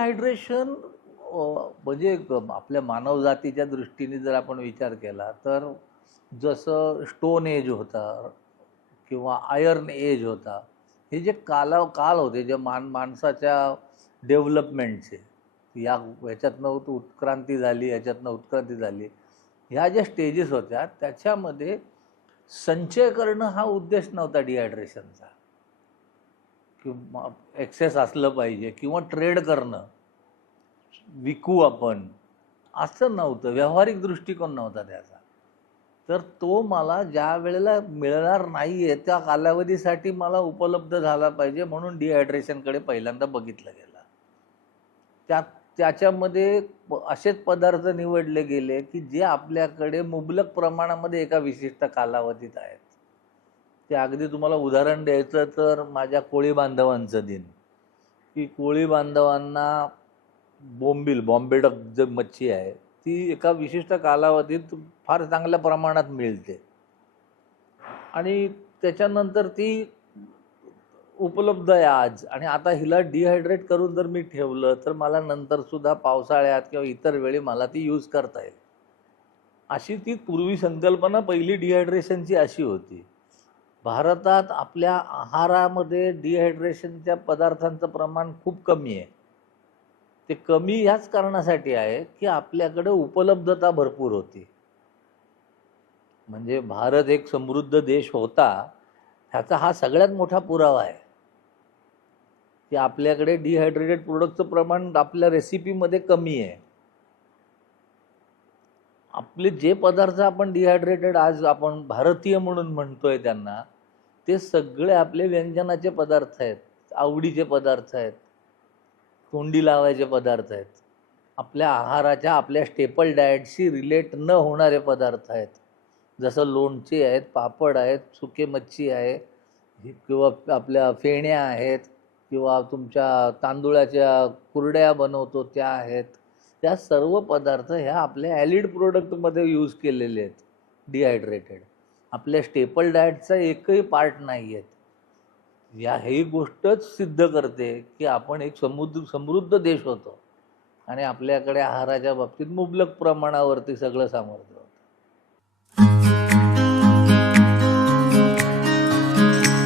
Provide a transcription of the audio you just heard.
Dehydration म्हणजे आपल्या मानवजातीच्या दृष्टीने जर आपण विचार केला तर जसं स्टोन एज होता किंवा आयर्न एज होता हे जे काला काल होते जे मान माणसाच्या डेव्हलपमेंटचे या ह्याच्यातनं उत्क्रांती झाली याच्यातनं उत्क्रांती झाली ह्या ज्या स्टेजेस होत्या त्याच्यामध्ये संचय करणं हा उद्देश नव्हता डिहायड्रेशनचा किंवा ॲक्सेस असलं पाहिजे किंवा ट्रेड करणं विकू आपण असं नव्हतं. व्यावहारिक दृष्टिकोन नव्हता त्याचा. तर तो मला ज्या वेळेला मिळणार नाही आहे त्या कालावधीसाठी मला उपलब्ध झाला पाहिजे म्हणून डिहायड्रेशनकडे पहिल्यांदा बघितलं गेलं. त्या त्याच्यामध्ये प- असेच पदार्थ निवडले गेले की जे आपल्याकडे मुबलक प्रमाणामध्ये एका विशिष्ट कालावधीत आहेत. ते अगदी तुम्हाला उदाहरण द्यायचं तर माझ्या कोळी बांधवांचं दिन. की कोळी बांधवांना बोंबील बॉम्बेडक जे मच्छी आहे ती एका विशिष्ट कालावधीत फार चांगल्या प्रमाणात मिळते. आणि त्याच्यानंतर ती उपलब्ध आहे आज. आणि आता हिला डिहायड्रेट करून जर मी ठेवलं तर मला नंतरसुद्धा पावसाळ्यात किंवा इतर वेळी मला ती यूज करता येईल. अशी ती पूर्वी संकल्पना पहिली डिहायड्रेशनची अशी होती. भारतात आपल्या आहारामध्ये डिहायड्रेशनच्या पदार्थांचं प्रमाण खूप कमी आहे. ते कमी ह्याच कारणासाठी आहे की आपल्याकडे उपलब्धता भरपूर होती. म्हणजे भारत एक समृद्ध देश होता ह्याचा हा सगळ्यात मोठा पुरावा आहे. की आपल्याकडे डिहायड्रेटेड प्रोडक्टचं प्रमाण आपल्या रेसिपीमध्ये कमी आहे. आपले जे पदार्थ आपण डिहायड्रेटेड आज आपण भारतीय म्हणून म्हणतोय त्यांना ते सगळे आपले व्यंजनाचे पदार्थ आहेत आवडीचे पदार्थ आहेत तोंडी लावायचे पदार्थ आहेत आपल्या आहाराच्या आपल्या स्टेपल डाएटशी रिलेट न होणारे पदार्थ आहेत. जसं लोणचे आहेत पापड आहेत सुके मच्छी आहे किंवा आपल्या फेण्या आहेत किंवा तुमच्या तांदुळाच्या कुरड्या बनवतो त्या आहेत त्या सर्व पदार्थ ह्या आपल्या ॲलिड प्रोडक्टमध्ये यूज केलेले आहेत. डिहायड्रेटेड आपल्या स्टेपल डाएटचा एकही पार्ट नाही आहेत या ही गोष्टच सिद्ध करते की आपण एक समुद्र समृद्ध देश होतो. आणि आपल्याकडे आहाराच्या बाबतीत मुबलक प्रमाणावरती सगळं सामर्थ्य होतं.